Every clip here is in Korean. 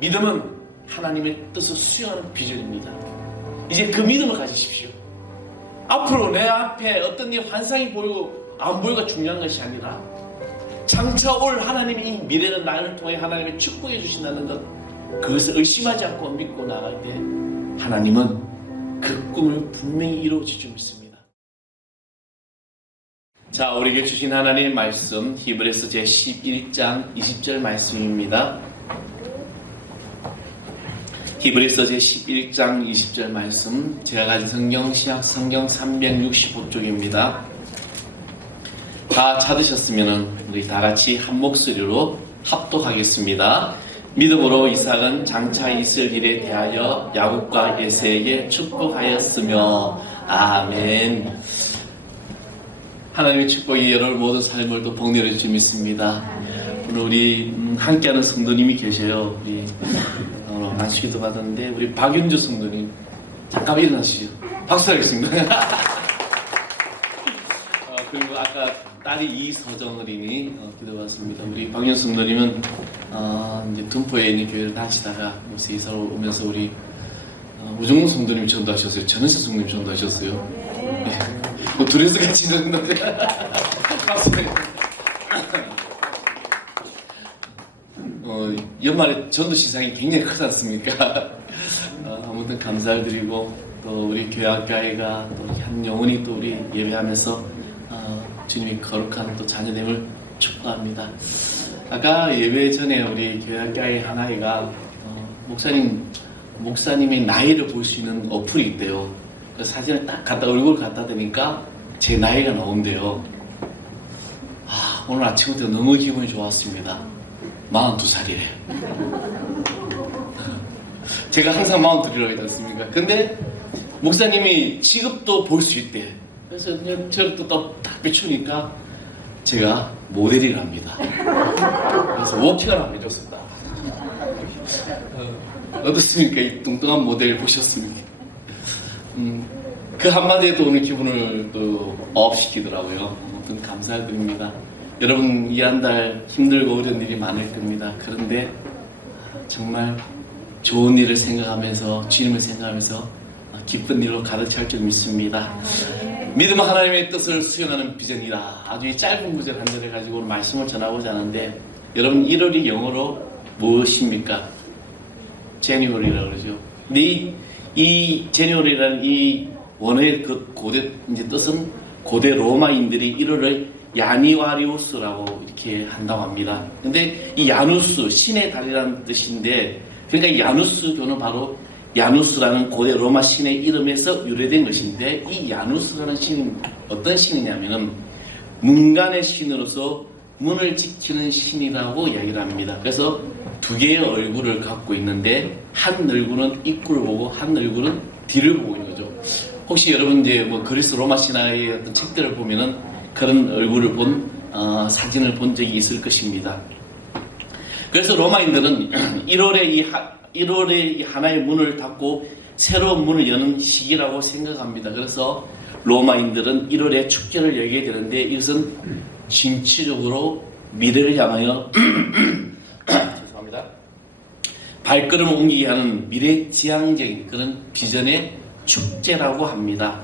믿음은 하나님의 뜻을 수행하는 비전입니다. 이제 그 믿음을 가지십시오. 앞으로 내 앞에 어떤 일 환상이 보이고 안 보이고가 중요한 것이 아니라 장차 올 하나님이 이 미래는 나를 통해 하나님이 축복해 주신다는 것, 그것을 의심하지 않고 믿고 나갈 때 하나님은 그 꿈을 분명히 이루어질 줄 믿습니다. 자, 우리에게 주신 하나님의 말씀 히브리서 제11장 20절 말씀입니다. 히브리서 제11장 20절 말씀, 제가 가진 성경 신약 성경 365쪽입니다. 다 찾으셨으면 우리 다 같이 한 목소리로 합독하겠습니다. 믿음으로 이삭은 장차 있을 일에 대하여 야곱과 에세에게 축복하였으며. 아멘. 하나님의 축복이 여러분 모든 삶을 또 복내려 줄 믿습니다. 오늘 우리 함께하는 성도님이 계셔요. 우리 안수기도 받았는데 우리 박윤주 성도님 잠깐 일어나시죠. 박수 하겠습니다. 그리고 아까 딸이 이서정 어린이 기도받습니다. 우리 박윤주 성도님은 이제 둔포에 있는 교회를 다니시다가 요새 이사로 오면서 우리 우정우 성도님 전도하셨어요. 전은세 성도님 전도하셨어요. 네. 뭐 둘이서 같이 전도하는데 박수. 연말에 전도 시상이 굉장히 크지 않습니까? 아무튼 감사를 드리고 또 우리 교회학교회가 또 한 영혼이 또 우리 예배하면서 주님이 거룩한 또 자녀됨을 축복합니다. 아까 예배 전에 우리 교회학교회 한 아이가 목사님의 나이를 볼 수 있는 어플이 있대요. 그 사진을 딱 얼굴 갖다 대니까 제 나이가 나온대요. 오늘 아침부터 너무 기분이 좋았습니다. 42살이래. 제가 항상 42이라고 했지 않습니까? 근데 목사님이 직업도 볼 수 있대. 그래서 그냥 저를 또 딱 비추니까 제가 모델이라 합니다. 그래서 워킹을 한번 해줬습니다. 어떻습니까? 이 뚱뚱한 모델 보셨습니까? 그 한마디에도 오늘 기분을 또 업시키더라고요. 아무튼 감사드립니다. 여러분 이 한 달 힘들고 어려운 일이 많을 겁니다. 그런데 정말 좋은 일을 생각하면서 주님을 생각하면서 기쁜 일로 가득 찰 줄 믿습니다. 믿음은 하나님의 뜻을 수행하는 비전이다. 아주 이 짧은 구절 한 절을 가지고 오늘 말씀을 전하고자 하는데, 여러분 1월이 영어로 무엇입니까? 제니월이라고 그러죠. 근데 이 제니월이라는 이 원어의 그 고대 이제 뜻은 고대 로마인들이 1월을 야니와리우스라고 이렇게 한다고 합니다. 근데 이 야누스, 신의 달이라는 뜻인데, 그러니까 이 야누스교는 바로 야누스라는 고대 로마 신의 이름에서 유래된 것인데, 이 야누스라는 신은 어떤 신이냐면은 문간의 신으로서 문을 지키는 신이라고 이야기를 합니다. 그래서 두 개의 얼굴을 갖고 있는데, 한 얼굴은 입구를 보고 한 얼굴은 뒤를 보고 있는 거죠. 혹시 여러분 이제 뭐 그리스 로마 신화의 어떤 책들을 보면은 그런 얼굴을 본 사진을 본 적이 있을 것입니다. 그래서 로마인들은 1월에 이 하나의 문을 닫고 새로운 문을 여는 시기라고 생각합니다. 그래서 로마인들은 1월에 축제를 열게 되는데, 이것은 진취적으로 미래를 향하여 죄송합니다. 발걸음을 옮기게 하는 미래지향적인 그런 비전의 축제라고 합니다.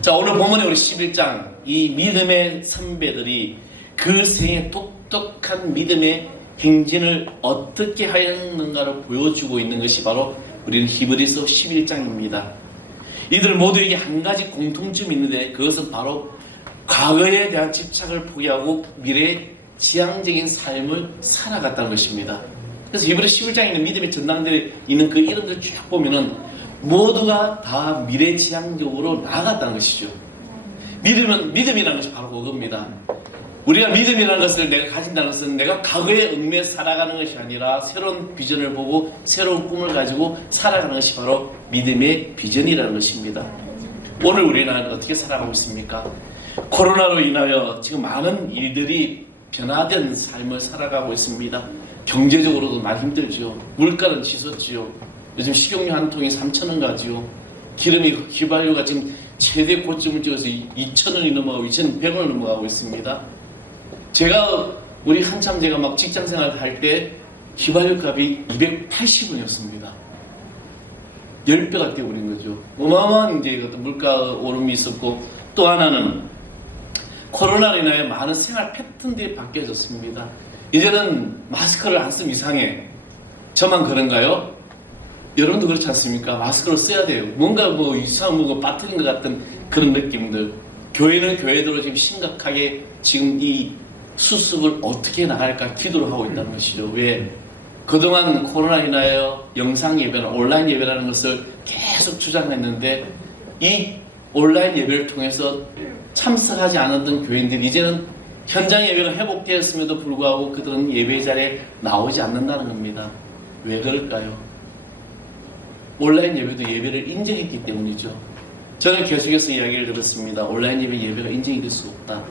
자, 오늘 본문에 우리 11장, 이 믿음의 선배들이 그 생의 똑똑한 믿음의 행진을 어떻게 하였는가를 보여주고 있는 것이 바로 우리는 히브리서 11장입니다. 이들 모두에게 한 가지 공통점이 있는데, 그것은 바로 과거에 대한 집착을 포기하고 미래의 지향적인 삶을 살아갔다는 것입니다. 그래서 히브리서 11장에 있는 믿음의 전당대에 있는 그 이름들 쭉 보면은 모두가 다 미래지향적으로 나아갔다는 것이죠. 믿음이라는 것이 바로 그겁니다. 우리가 믿음이라는 것을 내가 가진다는 것은 내가 과거의 얽매여 살아가는 것이 아니라 새로운 비전을 보고 새로운 꿈을 가지고 살아가는 것이 바로 믿음의 비전이라는 것입니다. 오늘 우리는 어떻게 살아가고 있습니까? 코로나로 인하여 지금 많은 일들이 변화된 삶을 살아가고 있습니다. 경제적으로도 많이 힘들죠. 물가는 치솟지요. 요즘 식용유 한 통이 3,000원 가지요. 기름이 휘발유가 지금 최대 고점을 찍어서 2,000원이 넘어가고 2,100원을 넘어가고 있습니다. 제가 막 직장 생활 할 때 휘발유 값이 280원이었습니다. 10배가 뛰어버린 거죠. 어마어마한 이제 어떤 물가 오름이 있었고, 또 하나는 코로나로 인하여 많은 생활 패턴들이 바뀌어졌습니다. 이제는 마스크를 안 쓰면 이상해. 저만 그런가요? 여러분도 그렇지 않습니까? 마스크를 써야 돼요. 뭔가 뭐 이상한 뭐가 빠뜨린 것 같은 그런 느낌들. 교회는 교회대로 지금 심각하게 지금 이 수습을 어떻게 나갈까 기도를 하고 있다는 것이죠. 왜? 그동안 코로나 인하여 영상 예배나 온라인 예배라는 것을 계속 주장했는데, 이 온라인 예배를 통해서 참석하지 않았던 교인들이 이제는 현장 예배가 회복되었음에도 불구하고 그들은 예배 자리에 나오지 않는다는 겁니다. 왜 그럴까요? 온라인 예배도 예배를 인정했기 때문이죠. 저는 계속해서 이야기를 들었습니다. 온라인 예배가 인정이 될 수 없다.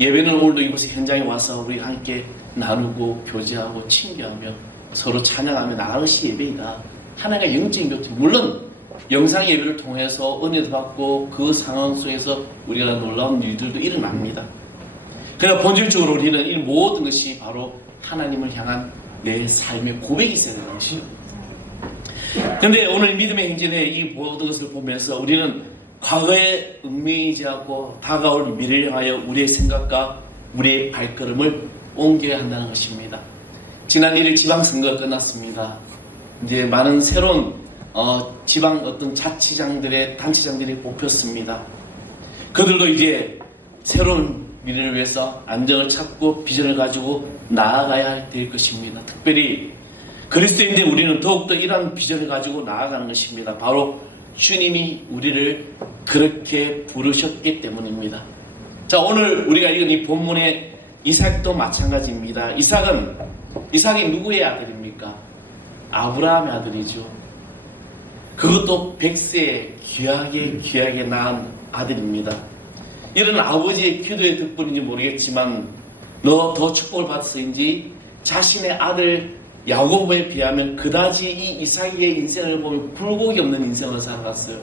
예배는 오늘도 이곳에 현장에 와서 우리가 함께 나누고 교제하고 친교하며 서로 찬양하며 나가는 것이 예배이다. 하나님과 영적인 교통. 물론 영상 예배를 통해서 은혜도 받고 그 상황 속에서 우리가 놀라운 일들도 일어납니다. 그러나 본질적으로 우리는 이 모든 것이 바로 하나님을 향한 내 삶의 고백이 있어야 되는 것이죠. 그런데 오늘 믿음의 행진의 이 모든 것을 보면서 우리는 과거에 얽매이지 않고 다가올 미래를 향하여 우리의 생각과 우리의 발걸음을 옮겨야 한다는 것입니다. 지난 1일 지방선거가 끝났습니다. 이제 많은 새로운 지방 어떤 자치장들의 단체장들이 뽑혔습니다. 그들도 이제 새로운 미래를 위해서 안정을 찾고 비전을 가지고 나아가야 될 것입니다. 특별히 그리스도인들 우리는 더욱더 이러한 비전을 가지고 나아가는 것입니다. 바로 주님이 우리를 그렇게 부르셨기 때문입니다. 자, 오늘 우리가 읽은 이 본문의 이삭도 마찬가지입니다. 이삭이 누구의 아들입니까? 아브라함의 아들이죠. 그것도 100세에 귀하게 낳은 아들입니다. 이런 아버지의 기도의 덕분인지 모르겠지만 너 더 축복을 받았는지 자신의 아들 야곱에 비하면 그다지 이 이삭의 인생을 보면 굴곡이 없는 인생을 살아갔어요.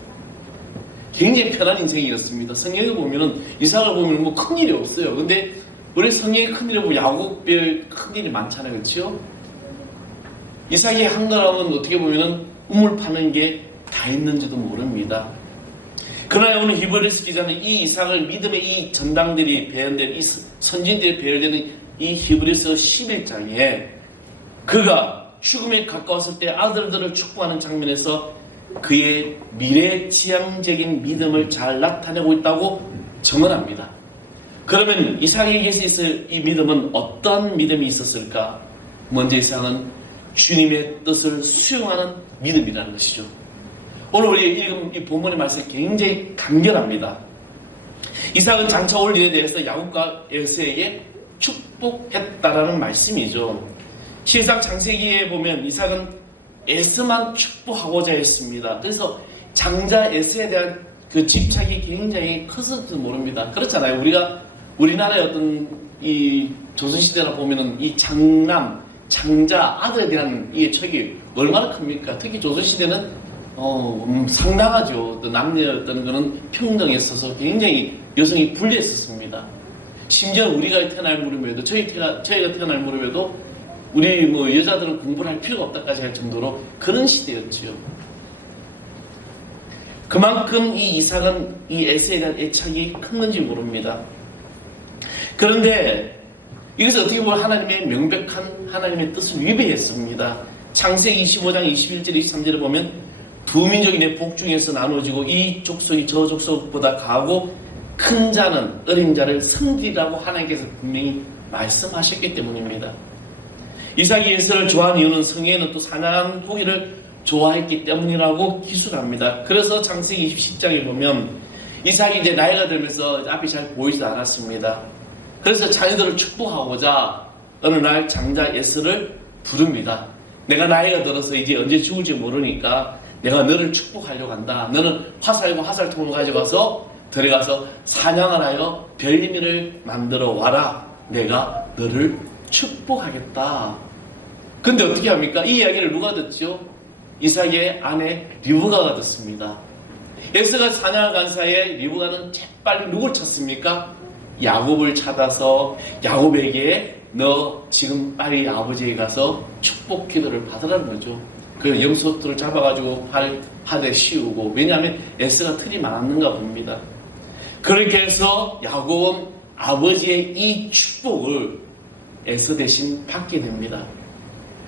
굉장히 편한 인생이었습니다. 성경에 보면은 이삭을 보면 뭐 큰일이 없어요. 근데 우리 성경에 큰일이 보면 야곱의 큰일이 많잖아요. 그렇죠? 이삭이 한 거라면 어떻게 보면은 우물 파는 게 다 있는지도 모릅니다. 그러나 오늘 히브리서 기자는 이 이삭을 믿음의 이 전당들이 배현된 이 선진들이 배열되는 이 히브리서 11장에 그가 죽음에 가까웠을 때 아들들을 축복하는 장면에서 그의 미래지향적인 믿음을 잘 나타내고 있다고 증언합니다. 그러면 이삭에게서 있을 이 믿음은 어떤 믿음이 있었을까? 먼저 이삭은 주님의 뜻을 수용하는 믿음이라는 것이죠. 오늘 우리 읽은 이 본문의 말씀이 굉장히 간결합니다. 이삭은 장차 올 일에 대해서 야곱과 에서에게 축복했다라는 말씀이죠. 실상 창세기에 보면 이삭은 에서만 축복하고자 했습니다. 그래서 장자 에서에 대한 그 집착이 굉장히 컸을지도 모릅니다. 그렇잖아요. 우리나라의 어떤 이 조선시대나 보면은 이 장남, 장자, 아들에 대한 이 척이 얼마나 큽니까? 특히 조선시대는 상당하죠. 어떤 남녀 어떤 거는 평등했어서 굉장히 여성이 불리했었습니다. 심지어 우리가 태어날 무렵에도 저희가 태어날 무렵에도 우리 뭐 여자들은 공부를 할 필요가 없다까지 할 정도로 그런 시대였죠. 그만큼 이 이삭은 이 에서에 대한 애착이 큰 건지 모릅니다. 그런데 이것을 어떻게 보면 하나님의 명백한 하나님의 뜻을 위배했습니다. 창세기 25장 21절 23절에 보면 두 민족이 내 복중에서 나누어지고 이 족속이 저 족속보다 가고 큰 자는 어린 자를 섬기라고 하나님께서 분명히 말씀하셨기 때문입니다. 이삭이 에서를 좋아하는 이유는 성경에는 또 사냥한 고기를 좋아했기 때문이라고 기술합니다. 그래서 창세기 10장에 보면 이삭이 이제 나이가 들면서 앞이 잘 보이지도 않았습니다. 그래서 자녀들을 축복하고자 어느 날 장자 에서를 부릅니다. 내가 나이가 들어서 이제 언제 죽을지 모르니까 내가 너를 축복하려고 한다. 너는 화살과 화살통을 가져가서 들어가서 사냥을 하여 별미를 만들어 와라. 내가 너를 축복하겠다. 근데 어떻게 합니까? 이 이야기를 누가 듣죠? 이삭의 아내 리브가가 듣습니다. 에서가 사냥을 간 사이에 리브가는 재빨리 누굴 찾습니까? 야곱을 찾아서 야곱에게 너 지금 빨리 아버지에게 가서 축복 기도를 받으라는 거죠. 그 염소들을 잡아가지고 팔에 씌우고, 왜냐하면 에서가 틀이 많았는가 봅니다. 그렇게 해서 야곱은 아버지의 이 축복을 에서 대신 받게 됩니다.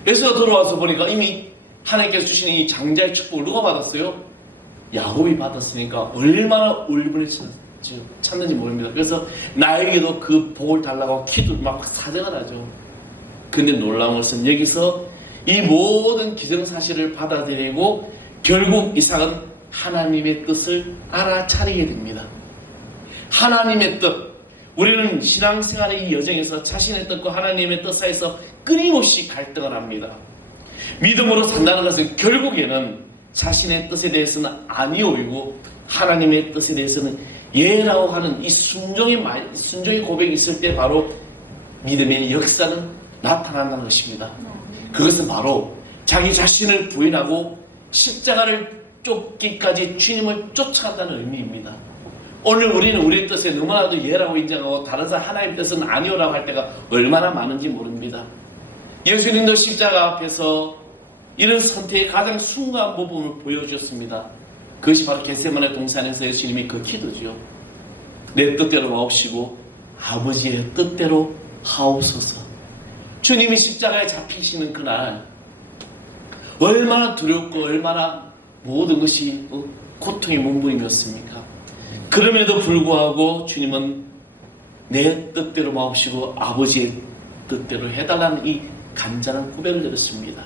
에서가 돌아와서 보니까 이미 하나님께서 주신 이 장자의 축복을 누가 받았어요? 야곱이 받았으니까 얼마나 울분을 찾는지 모릅니다. 그래서 나에게도 그 복을 달라고 기도 막 사정을 하죠. 근데 놀라운 것은 여기서 이 모든 기정사실을 받아들이고 결국 이삭은 하나님의 뜻을 알아차리게 됩니다. 하나님의 뜻. 우리는 신앙생활의 이 여정에서 자신의 뜻과 하나님의 뜻 사이에서 끊임없이 갈등을 합니다. 믿음으로 산다는 것은 결국에는 자신의 뜻에 대해서는 아니오이고 하나님의 뜻에 대해서는 예라고 하는 이 순종의 고백이 있을 때 바로 믿음의 역사는 나타난다는 것입니다. 그것은 바로 자기 자신을 부인하고 십자가를 쫓기까지 주님을 쫓아간다는 의미입니다. 오늘 우리는 우리의 뜻에 너무나도 예라고 인정하고 다른 사람 하나님의 뜻은 아니오라고 할 때가 얼마나 많은지 모릅니다. 예수님도 십자가 앞에서 이런 선택의 가장 순간 부분을 보여주셨습니다. 그것이 바로 겟세마네 동산에서 예수님이 그 기도지요. 내 뜻대로 마옵시고 아버지의 뜻대로 하옵소서. 주님이 십자가에 잡히시는 그날 얼마나 두렵고 얼마나 모든 것이 고통의 문무림이었습니까? 그럼에도 불구하고 주님은 내 뜻대로 마옵시고 아버지의 뜻대로 해달라는 이 간절한 고백을 드렸습니다.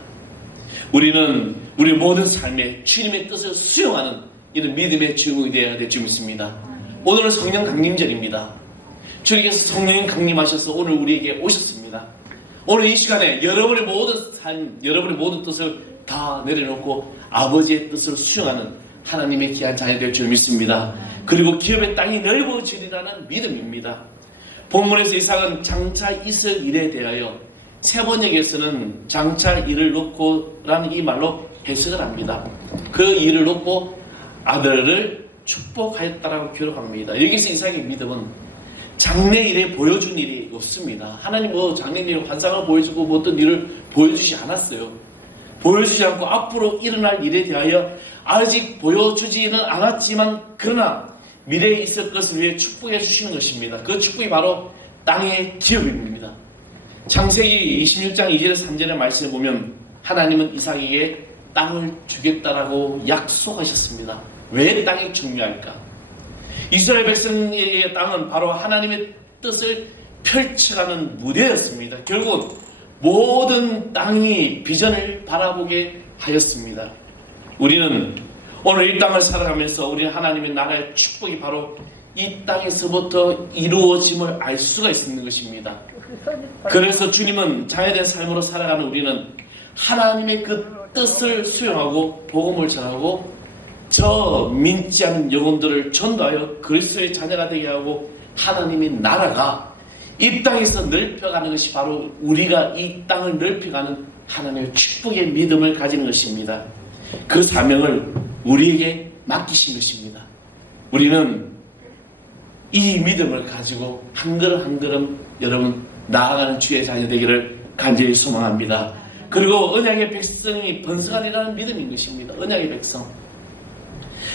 우리는 우리 모든 삶에 주님의 뜻을 수용하는 이런 믿음의 주인공이 되어야 될 줄 믿습니다. 오늘은 성령 강림절입니다. 주님께서 성령 강림하셔서 오늘 우리에게 오셨습니다. 오늘 이 시간에 여러분의 모든 삶, 여러분의 모든 뜻을 다 내려놓고 아버지의 뜻을 수용하는 하나님의 귀한 자녀 될 줄 믿습니다. 그리고 기업의 땅이 넓어지리라는 믿음입니다. 본문에서 이삭은 장차 있을 일에 대하여 세번역에서는 장차 일을 놓고 라는 이 말로 해석을 합니다. 그 일을 놓고 아들을 축복하였다라고 기록합니다. 여기서 이삭의 믿음은 장래 일에 보여준 일이 없습니다. 하나님 장래 일에 환상을 보여주고 어떤 일을 보여주지 않았어요. 보여주지 않고 앞으로 일어날 일에 대하여 아직 보여주지는 않았지만 그러나 미래에 있을 것을 위해 축복해 주시는 것입니다. 그 축복이 바로 땅의 기업입니다. 창세기 26장 2절에서 3절의 말씀을 보면 하나님은 이삭에게 땅을 주겠다라고 약속하셨습니다. 왜 땅이 중요할까? 이스라엘 백성에게 땅은 바로 하나님의 뜻을 펼쳐가는 무대였습니다. 결국 모든 땅이 비전을 바라보게 하였습니다. 우리는 오늘 이 땅을 살아가면서 우리 하나님의 나라의 축복이 바로 이 땅에서부터 이루어짐을 알 수가 있는 것입니다. 그래서 주님은 자유된 삶으로 살아가는 우리는 하나님의 그 뜻을 수용하고 복음을 전하고 저 믿지 않는 영혼들을 전도하여 그리스도의 자녀가 되게 하고 하나님의 나라가 이 땅에서 넓혀가는 것이 바로 우리가 이 땅을 넓혀가는 하나님의 축복의 믿음을 가지는 것입니다. 그 사명을 우리에게 맡기신 것입니다. 우리는 이 믿음을 가지고 한 걸음 한 걸음 여러분 나아가는 주의 자녀 되기를 간절히 소망합니다. 그리고 언약의 백성이 번성하리라는 믿음인 것입니다. 언약의 백성.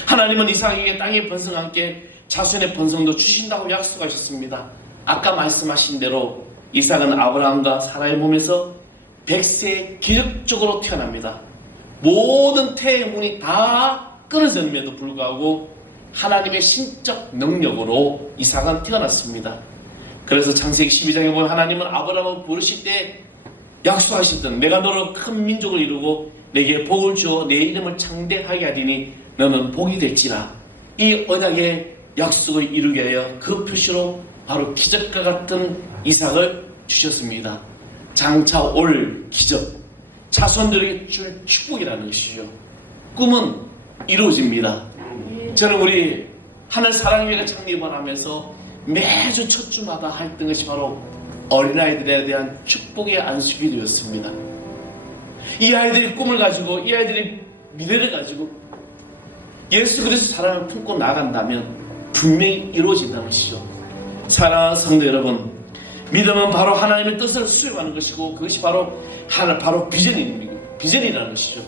하나님은 이삭에게 땅의 번성과 함께 자손의 번성도 주신다고 약속하셨습니다. 아까 말씀하신 대로 이삭은 아브라함과 사라의 몸에서 100세에 기적적으로 태어납니다. 모든 태의 문이 다 끊어졌음에도 불구하고 하나님의 신적 능력으로 이삭은 태어났습니다. 그래서 창세기 12장에 보면 하나님은 아브라함을 부르실 때 약속하셨던 내가 너로 큰 민족을 이루고 내게 복을 주어 내 이름을 창대하게 하리니 너는 복이 될지라. 이 언약의 약속을 이루게 하여 그 표시로 바로 기적과 같은 이삭을 주셨습니다. 장차 올 기적, 자손들에게 줄 축복이라는 것이죠. 꿈은 이루어집니다. 저는 우리 하늘 사랑교회를 창립을 하면서 매주 첫 주마다 했던 것이 바로 어린아이들에 대한 축복의 안수기도였습니다. 이 아이들이 꿈을 가지고 이 아이들이 미래를 가지고 예수 그리스도 사랑을 품고 나아간다면 분명히 이루어진다는 것이죠. 사랑하는 성도 여러분, 믿음은 바로 하나님의 뜻을 수용하는 것이고 그것이 바로 비전이라는 것이죠.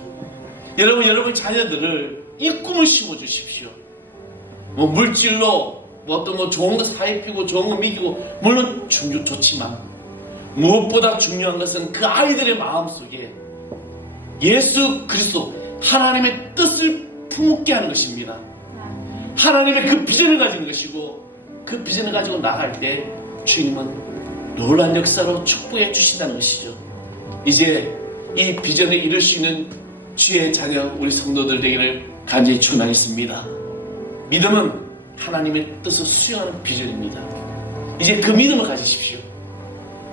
여러분 자녀들을 이 꿈을 심어주십시오. 뭐 물질로 어떤 좋은 거 사입히고 좋은 거 미기고 물론 좋지만 무엇보다 중요한 것은 그 아이들의 마음속에 예수 그리스도 하나님의 뜻을 품게 하는 것입니다. 하나님의 그 비전을 가지는 것이고 그 비전을 가지고 나갈 때 주님은 놀라운 역사로 축복해 주신다는 것이죠. 이제 이 비전을 이룰 수 있는 주의 자녀 우리 성도들 되기를 간절히 축원하겠습니다. 믿음은 하나님의 뜻을 수용하는 비전입니다. 이제 그 믿음을 가지십시오.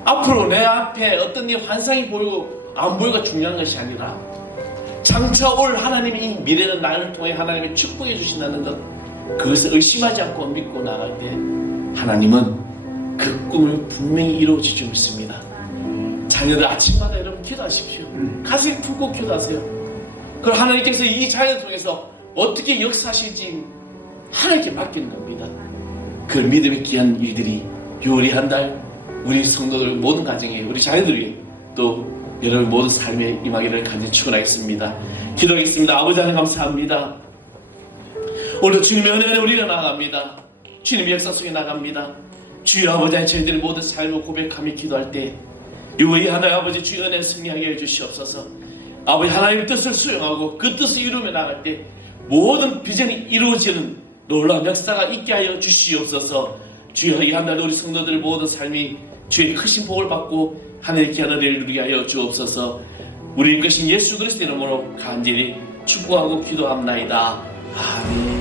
앞으로 내 앞에 어떤 이 환상이 보이고 안 보이고가 중요한 것이 아니라 장차 올 하나님의 이 미래는 나를 통해 하나님이 축복해 주신다는 것, 그것을 의심하지 않고 믿고 나갈 때 하나님은 그 꿈을 분명히 이루어질 줄 믿습니다. 자녀들 아침마다 여러분 기도하십시오. 가슴 품고 기도하세요. 그럼 하나님께서 이 자녀를 통해서 어떻게 역사하실지 하나님께 맡기는 겁니다. 그 믿음의 귀한 일들이 6월이 한 달 우리 성도들 모든 가정에 우리 자녀들이 또 여러분 모든 삶에 임하기를 간절히 축원하겠습니다. 기도하겠습니다. 아버지 하나님 감사합니다. 오늘 주님의 은혜 안에 우리가 나아갑니다. 주님의 역사 속에 나갑니다. 주여 아버지 하나님 저희들의 모든 삶을 고백하며 기도할 때 이 하나님 아버지 주의 은혜 승리하게 해주시옵소서. 아버지 하나님의 뜻을 수용하고 그 뜻을 이루며 나갈 때 모든 비전이 이루어지는 놀라운 역사가 있게 하여 주시옵소서. 주여 이 한 달 우리 성도들 모든 삶이 주의 크신 복을 받고 하늘의 귀한 은혜를 누리게 하여 주옵소서. 우리 이끄신 예수 그리스도의 이름으로 간절히 축복하고 기도합나이다. 아멘.